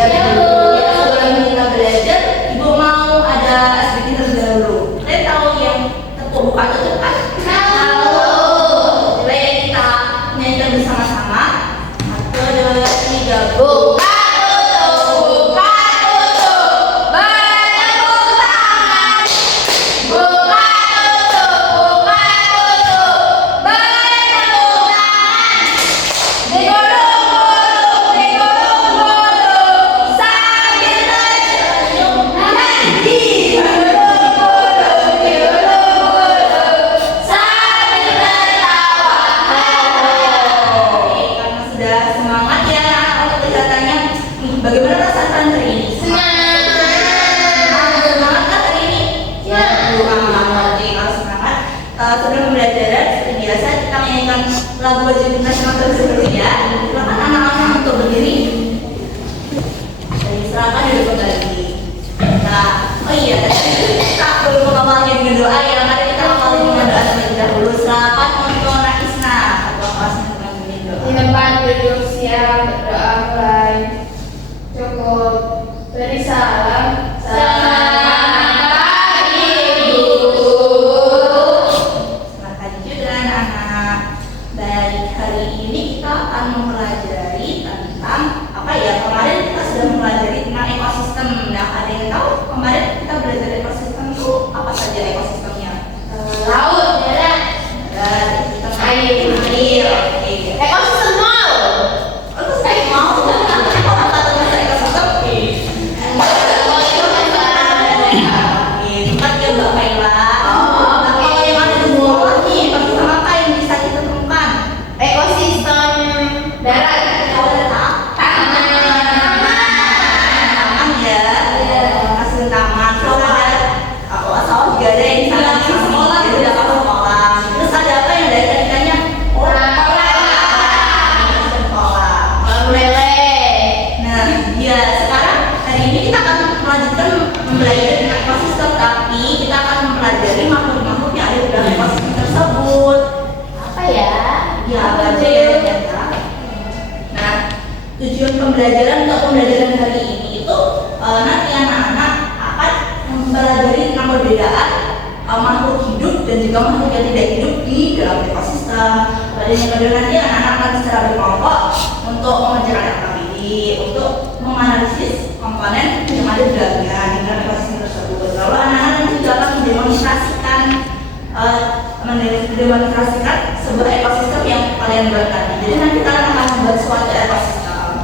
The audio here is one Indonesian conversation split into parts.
Ya, sebelum kita belajar, Ibu mau ada sedikit terlebih dahulu. Kalian tahu yang tepuk buka tutup kan? Tahu. Coba ya kita nyanyikan bersama-sama. 1, 2, 3, buka. Bagaimana perasaan hari ini? Semangat kan hari ini? Ya, semangat. Jadi kalau semangat, sebelum pembelajaran seperti biasa kita menyanyikan lagu wajib nasional tersebut ya. Silakan anak-anak untuk berdiri. Jadi silakan duduk kembali. Nah, oh iya, tadi kita belum mengawalnya dengan doa ya. Mari kita awali dengan doa terlebih dahulu. Silakan untuk Naisna atau kelas dengan doa. Di tempat duduk siap berdoa mulai. Cukup beri salam. Selamat pagi Bu. Selamat pagi juga anak-anak. Baik, hari ini kita akan mempelajari tentang apa ya? Kemarin kita sudah mempelajari tentang ekosistem. Nah, ada yang tahu kemarin kita belajar ekosistem itu apa saja ekosistemnya? Laut, darat, Air. Oke. ekosistem mal. Saya mau. Tempat ya Mbak Kaila. Nah, kalau yang ada di bawah nih, ekosistem apa yang bisa kita temukan? Ekosistem darat. Taman ya. Hasil taman. Terus ada sawah juga ada yang di sana. Sekolah juga ada sekolah. Terus ada apa yang dari ikannya? Kolam lele. Nah, ya sekarang hari ini kita akan melanjutkan mempelajari tentang ekosistem, tapi kita akan mempelajari makhluk-makhluk yang ada di dalam ekosistem tersebut. Apa ya? Ya, apa aja ya ternyata. Nah, tujuan pembelajaran untuk pembelajaran hari ini itu nanti anak-anak akan mempelajari tentang perbedaan makhluk hidup dan juga makhluk yang tidak hidup di dalam ekosistem. Pada yang kedua nanti anak-anak akan secara berkelompok untuk mengerjakan aktiviti, untuk menganalisis komponen yang ada di dalam ekosistem tersebut. Lalu anak-anak juga akan mendemonstrasikan sebuah ekosistem yang kalian buat nanti. Jadi nanti kalian akan membuat suatu ekosistem.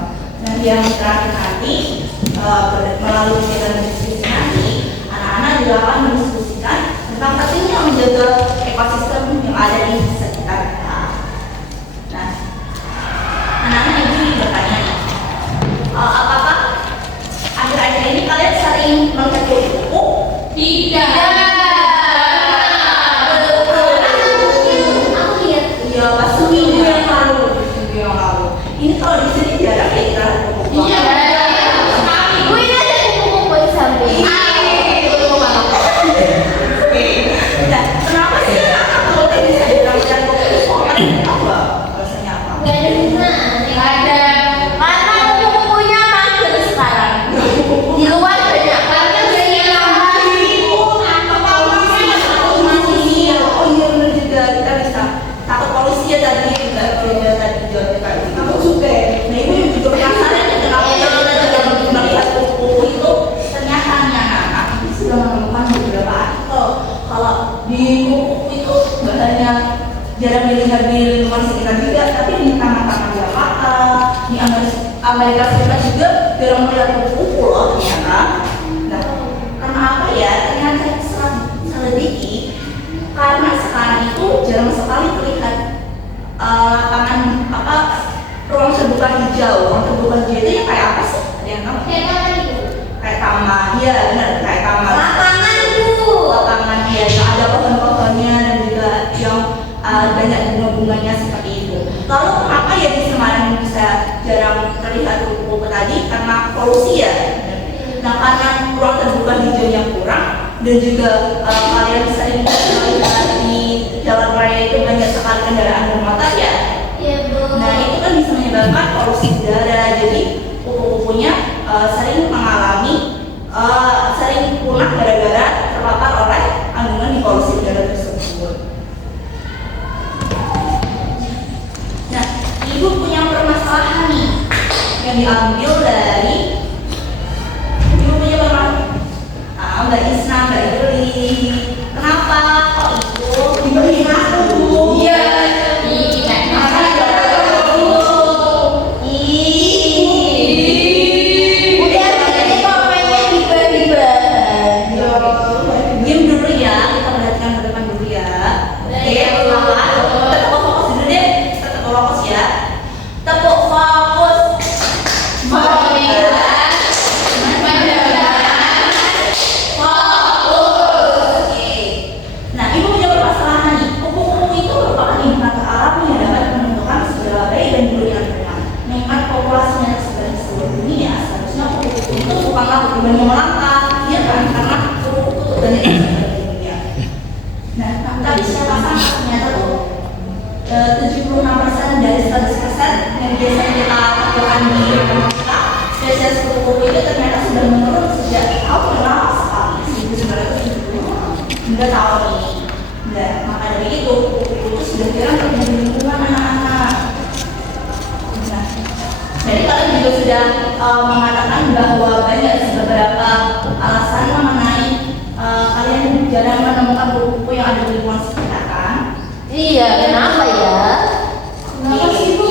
Nanti yang terakhir nanti melalui kegiatan diskusi nanti, anak-anak juga akan mendiskusikan tentang pentingnya menjaga ekosistem yang ada di sekitar kita. Nah, anak-anak ini bertanya, apakah akhir-akhir ini kalian sering melihat buku? Tidak. Iya, pas seminggu yang lalu. Ini kalau di sini jarang ya kita lihat buku. Iya. Bu, ini ada kupu-kupu di samping. Nah, kenapa sih anak kalau bisa dilakukan buku? Apa? Rasanya apa? Gak ada gunaan. Gak ada. Karena kupu-kupunya mager sekarang. Di luar banyak karena Oh iya benar juga, kita bisa takut polusi ya tadi tadi jawabnya kayak gitu. Kamu juga ya? Nah ini juga penasaran ya kenapa kalau kita melihat buku itu ternyata anak-anak sudah menemukan beberapa artikel kalau di buku itu bahannya jarang dilihat di lingkungan sekitar juga, tapi di taman-taman Jakarta, di Amerika Serikat juga jarang melihat buku loh ternyata. Nah, karena apa ya? Ternyata setelah selidiki, karena sekarang itu jarang sekali terlihat lapangan ruang terbuka hijau. Ruang terbuka hijau itu yang kayak apa sih? Ada yang tahu? Kayak taman, ya benar kayak taman. lapangan Bu. Lapangan ya, yang ada pohon-pohonnya dan juga yang banyak bunga-bunganya seperti itu. Lalu kenapa ya di Semarang bisa jarang terlihat kupu-kupu tadi? Karena polusi ya. Nah, karena ruang terbuka hijau yang kurang dan juga kalian sering melihat di jalan raya itu banyak sekali kendaraan bermotor ya. Iya Bu. Nah, itu kan bisa menyebabkan polusi udara. Jadi kupu-kupunya sering mengalami sering punah gara-gara terpapar oleh kandungan di polusi udara tersebut. Nah, ibu punya permasalahan nih yang diambil dari ibu punya permasalahan. Mbak Isna, Mbak Yuli, kenapa kok itu diberi aku? Iya, diam dulu ya, kita perhatikan ke depan dulu ya. Oke, pertama, tetap fokus dulu deh, tetap fokus ya. Tepuk fokus. Oke. Nah, ibu punya permasalahan nih. Kupu-kupu itu merupakan impian alami yang dapat menentukan segala baik dan buruk yang terjadi. Mengingat populasinya tersebar di seluruh dunia, seharusnya kupu-kupu itu bukanlah beban yang melangkah, ya kan? Karena kupu-kupu itu banyak yang tersebar di dunia. Nah, tapi siapa sangka ternyata tuh 76% dari 100% yang biasanya kita lakukan di kita, spesies kupu-kupu itu ternyata sudah menurun sejak tahun berapa sekali 1970 hingga tahun ini. Nah, maka dari itu kupu-kupu itu sudah jarang terjadi di lingkungan anak-anak. Nah, jadi kalian juga sudah mengatakan bahwa banyak beberapa alasan mengenai kalian jarang menemukan kupu-kupu yang ada di lingkungan sekitar kan? Iya, kenapa ya? Kenapa sih Bu?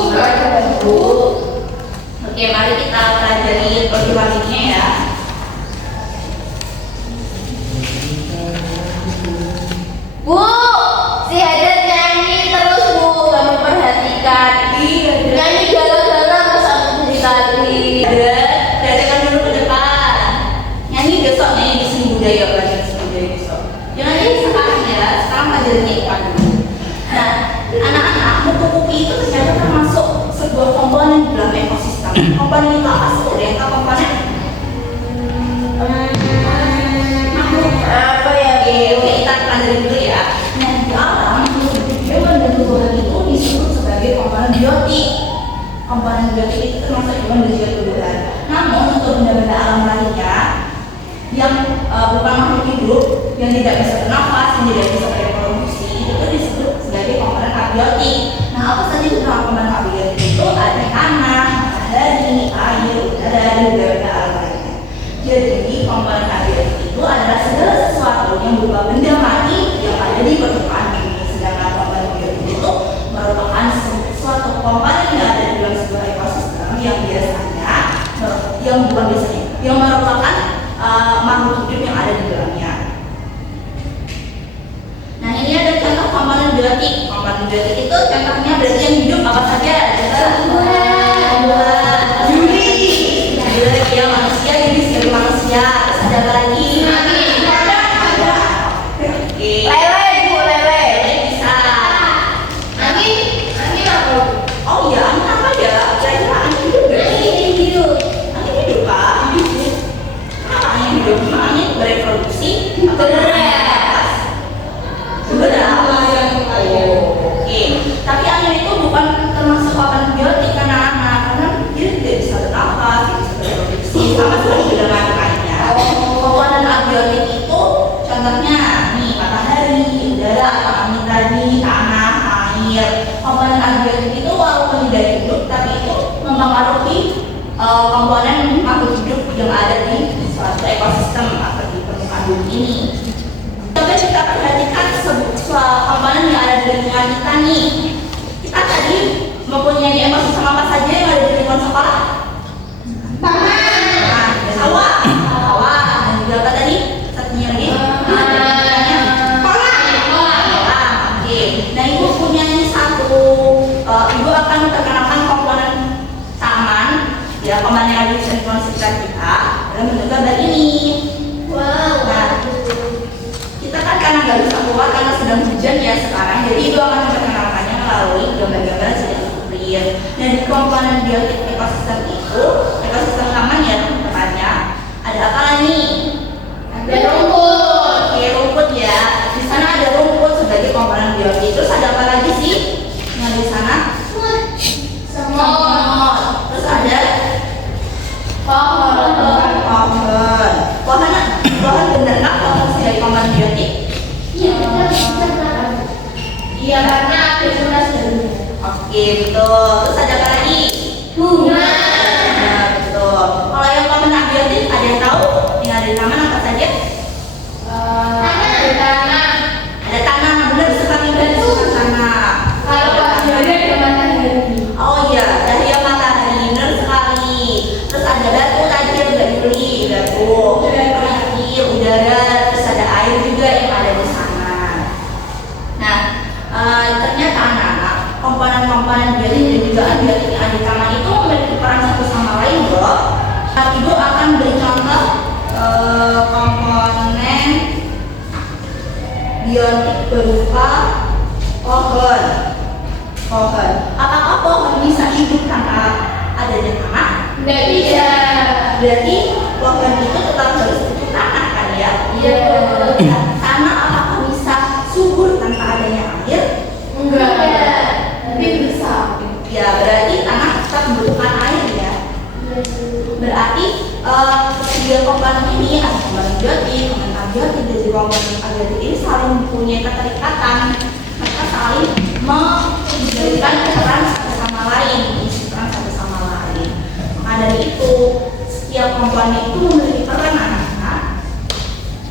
Oke, mari kita pelajari perjuangannya ya. Bu, si Hajar nyanyi terus Bu, gak memperhatikan. Nyanyi galau-galau masa aku jadi tadi. Perhatikan dulu ke depan. Nyanyi besok, nyanyi di seni budaya, belajar seni budaya besok. Jangan nyanyi sekarang ya, sekarang pelajarannya ikan dulu. Nah, anak-anak, kupu-kupu itu ternyata termasuk sebuah komponen di dalam ekosistem. Komponen itu apa sih? Udah komponen makhluk Apa ya? Oke, kita pelajari dulu ya. Nah, di alam hewan dan tumbuhan itu disebut sebagai komponen biotik. Komponen biotik itu termasuk hewan dan juga tumbuhan. Namun untuk benda-benda alam lainnya yang bukan makhluk hidup, yang tidak bisa bernafas, yang tidak bisa bereproduksi, itu disebut sebagai komponen abiotik. Nah, apa saja tentang komponen abiotik itu? Ada tanah, matahari, air, udara, dan benda-benda alam lainnya. Jadi komponen abiotik itu adalah segala sesuatu yang berupa benda mati yang ada di permukaan bumi. Sedangkan komponen biotik itu merupakan suatu komponen yang ada di dalam sebuah ekosistem yang biasanya, yang merupakan makhluk hidup yang ada di dalamnya. Nah, ini ada contoh komponen biotik. Komponen biotik itu contohnya berarti yang hidup apa saja? Ya manusia, jadi sebagai manusia. Terus ada apa lagi? Oke. Lele Bu, lele. Bisa. Angin apa? Oh iya, angin apa ya? Kira-kira angin hidup gak sih? Hidup. Angin hidup Pak? Hidup. Kenapa angin hidup? Angin bereproduksi? Beras. Oke. Tapi angin itu bukan termasuk komponen biotik anak-anak, karena dia tidak bisa bernafas, tidak bisa bereproduksi, sama sekali tidak lainnya. Komponen abiotik itu contohnya nih matahari, udara, angin tadi, tanah, air. Komponen abiotik itu walaupun tidak hidup, tapi itu mempengaruhi komponen makhluk hidup yang ada di suatu ekosistem atau di permukaan bumi ini. Coba kita perhatikan komponen yang ada di lingkungan kita nih. Kita tadi mempunyai ekosistem apa saja yang ada di lingkungan sekolah? Tanah, sawah, dan juga apa tadi? Satunya lagi? Kolam. Oke. Nah, ibu punya ini satu. Ibu akan memperkenalkan komponen taman, ya komponen yang ada di lingkungan sekitar kita dalam bentuk gambar ini. Wow. Nah, kita kan karena nggak bisa keluar karena sedang hujan ya sekarang, jadi ibu akan memperkenalkannya melalui gambar-gambar yang sudah clear. Nah, di komponen biotik ekosistem itu, ekosistem taman ya tempatnya, ada apa lagi? Ada rumput. Oke, rumput ya. Di sana ada rumput sebagai komponen biotik. Terus ada apa lagi sih? Yang di sana? Semut. Terus ada Pohon. Ibu akan beri contoh komponen biotik berupa pohon. Apakah pohon bisa hidup tanpa adanya tanah? Nggak bisa. Berarti pohon itu tetap harus butuh tanah kan ya? Iya. Tanah apakah bisa subur tanpa adanya air? Enggak. Tapi bisa. Ya berarti tanah tetap membutuhkan air ya. Berarti ketiga komponen ini, ada komponen biotik, komponen abiotik, dan juga komponen abiotik ini saling mempunyai keterikatan. Mereka saling memberikan peran satu sama lain, mengisi peran satu sama lain. Maka dari itu, setiap komponen itu memiliki peran anak-anak.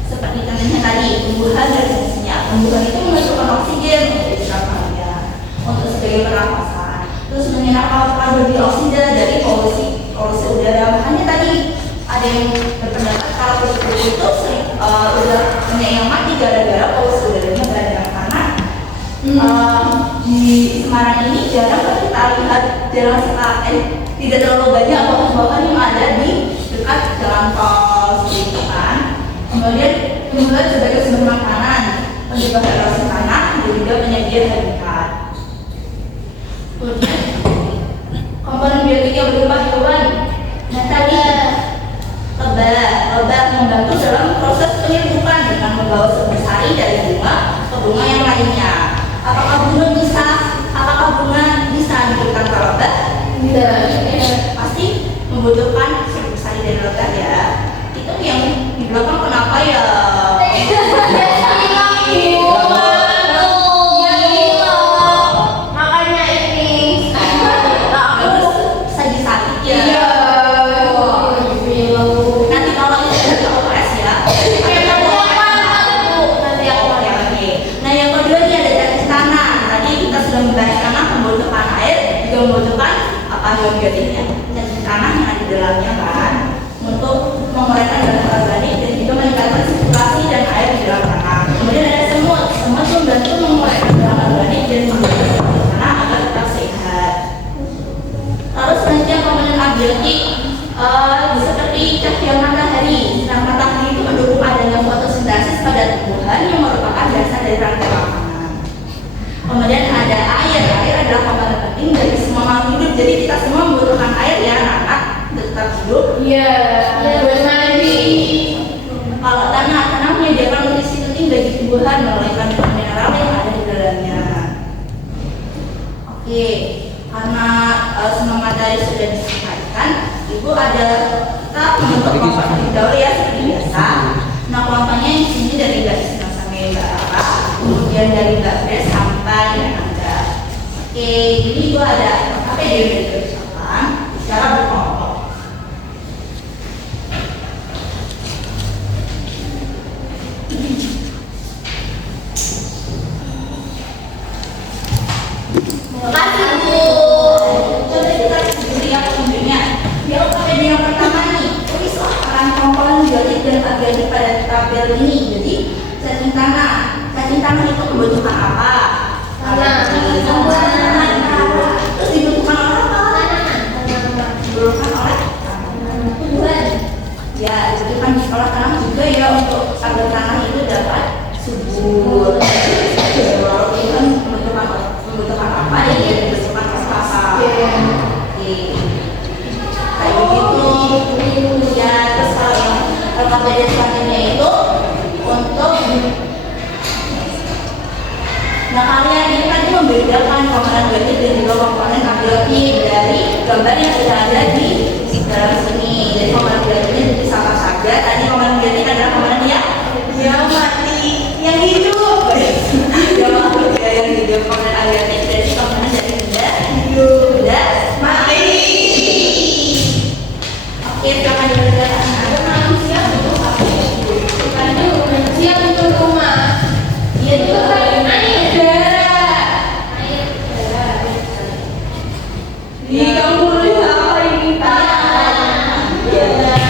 Seperti contohnya tadi, tumbuhan dan fungsinya. Tumbuhan itu menghasilkan oksigen untuk istirahatnya, untuk sebagai pernapasan. Terus menyerap karbon dioksida dari polusi udara. Makanya tadi ada yang berpendapat kalau polusi itu udah banyak yang mati gara-gara polusi udaranya banyak, karena di Semarang ini jarang kita lihat, tidak terlalu banyak pohon-pohon yang ada di dekat jalan tol seperti itu kan. Kemudian tumbuhan sebagai sumber makanan, penyebab erosi tanah, dan juga penyedia habitat. Kemudian komponen biotik yang berupa hewan. Nah tadi lebah membantu dalam proses penyerbukan dengan membawa sumber sari dari bunga ke bunga yang lainnya. Apakah bunga bisa diberikan ke lebah? Tidak. Pasti membutuhkan sumber sari dari lebah ya. Itu yang di belakang kenapa ya? Makanya ini Saji sakit ya. iya. Nanti kalau itu dari OPS ya. Nanti aku Oke. Nah yang kedua ini ada cacing tanah. Tadi kita sudah membahas tanah membutuhkan air, juga membutuhkan apa biotiknya, cacing tanah yang ada di dalamnya kan, untuk menguraikan bahan organik dan juga meningkatkan sirkulasi dan air di dalam tanah. Kemudian ada semut itu membantu menguraikan bahan organik dan menjaga tanah agar tetap sehat. Lalu selanjutnya komponen abiotik seperti cahaya matahari. Sinar matahari itu mendukung adanya fotosintesis pada tumbuhan yang merupakan dasar dari rantai makanan. Kemudian ada air. Air adalah komponen penting dari semua makhluk hidup. Jadi kita semua membutuhkan air ya anak-anak untuk tetap hidup. Iya. Buat mandi. Kalau tanah menyediakan nutrisi penting bagi tumbuhan melalui kandungan mineral yang ada di dalamnya. Oke, karena semua materi sudah disampaikan, Ibu ada kita membentuk kelompok terlebih dahulu ya seperti biasa. Nah kelompoknya di sini dari Mbak Isna sampai Mbak Ara, kemudian dari Mbak Bres sampai Mbak Anda. Oke, jadi Ibu ada apa yang diucapkan secara berkelompok. Makasih Bu. Coba kita beri yang tunjuknya. Dia pakai yang pertama nih. Tulis peran komponen biotik dan abiotik pada tabel ini. Jadi cacing tanah itu membutuhkan apa? Tanah. Terus dibutuhkan oleh apa? Dibutuhkan oleh tumbuhan. Ya, dibutuhkan di sekolah tanah juga ya untuk agar tanah itu dapat subur. Lalu itu kan membutuhkan apa? Ya, dibutuhkan apa? Oke. Kayak begitu. Ya, terus kalau yang komponen selanjutnya itu untuk kalian ini tadi membedakan komponen biotik dan juga komponen abiotik dari gambar yang sudah ada di dalam sini. Jadi komponen biotiknya jadi sama saja. Tadi komponen biotik adalah komponen yang mati, yang hidup. Yang makhluk ya, yang hidup. Komponen abiotik dari komponen dari benda hidup, benda mati. Oke, silakan dilanjutkan. Ada manusia untuk apa? Aduh, manusia untuk rumah. Iya, juga Di kampung siapa ini? Iya.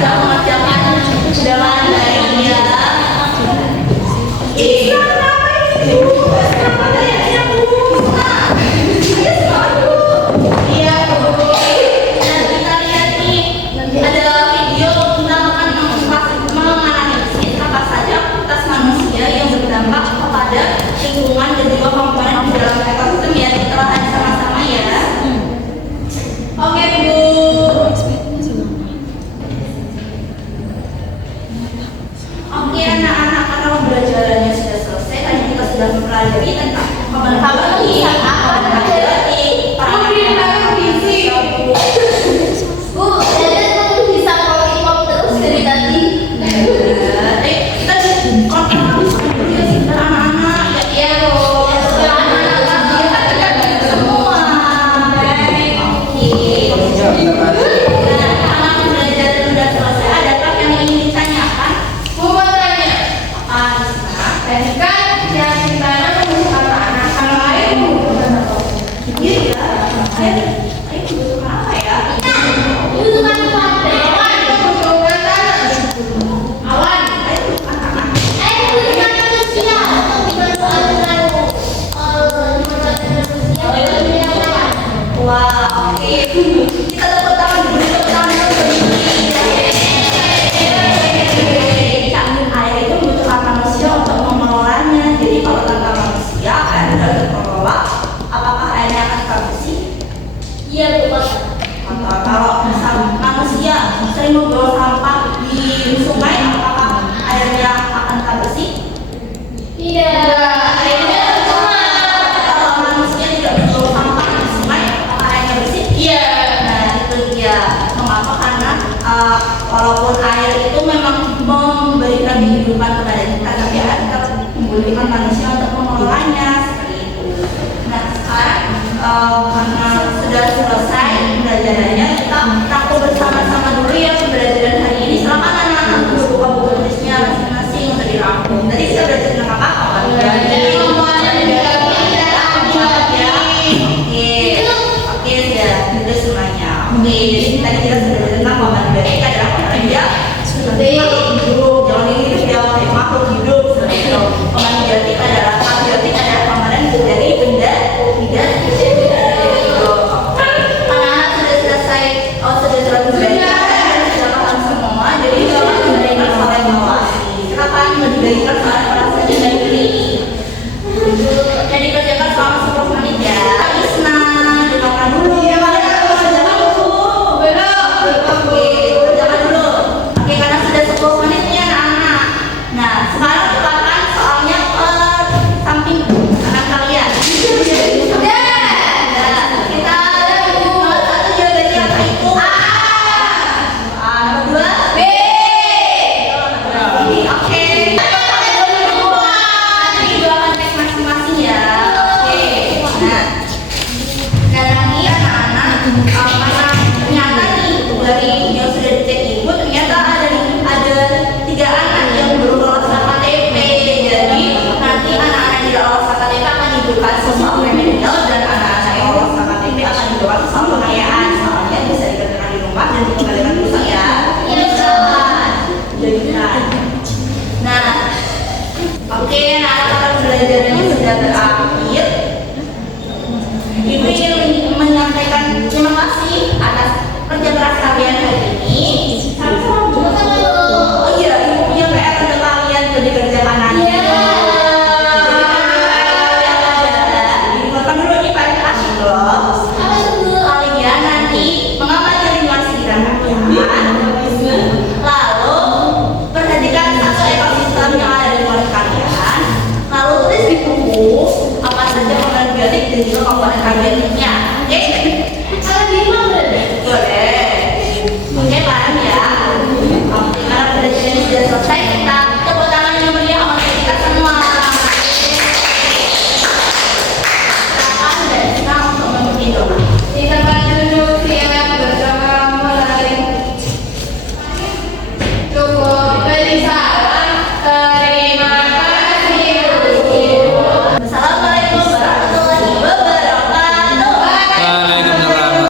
sudah mengerjakan undangan dari ya. Iya, dan kita lihat nih ada video tentang menganalisis apa saja aktivitas manusia yang berdampak kepada lingkungan dan juga komponen di dalam ekosistem ya. Kita lihat sama-sama ya. Oke Bu. Oke anak-anak, karena pembelajarannya sudah selesai, tadi kita sudah mempelajari tentang komponen Bu, Deden tuh bisa pop terus dari tadi. kita anak-anak ya loh. Anak-anak semua. Oke. Anak pembelajaran sudah selesai. Adakah yang ingin ditanyakan? Mau tanya, Apa Risma? tadi kan yang gimana membutuhkan anak, kalau air membutuhkan apa? Iya ya. Ayo butuhkan apa ya? Membutuhkan awan, membutuhkan tanah. Awan, Ayo butuhkan apa? air membutuhkan manusia untuk dibantu aliran manusia. Wah, oke. Kita tepuk tangan dulu, tepuk tangan dulu. Air itu membutuhkan manusia untuk mengelolanya. Jadi kalau tanpa manusia, air tidak terkelola. Apakah airnya akan tetap bersih? Iya, betul. Kalau misal manusia sering membawa sampah di sungai, apakah airnya akan tetap bersih? Tidak, airnya cuma. Kalau manusia tidak membawa sampah di sungai, apakah airnya bersih? Iya. Nah itu dia mengapa, karena walaupun air itu memang memberikan kehidupan kepada kita, tapi air tetap membolehkan manusia untuk mengelolanya seperti itu. Nah sekarang karena sudah selesai pembelajarannya, kita rangkum bersama-sama dulu ya pembelajaran hari ini. Silakan anak-anak buka buku tulisnya masing-masing untuk dirangkum. Tadi kita belajar tentang apa? Oke, sudah semuanya. Oke, jadi tadi kita sudah belajar tentang komando basic adalah komando yang Seperti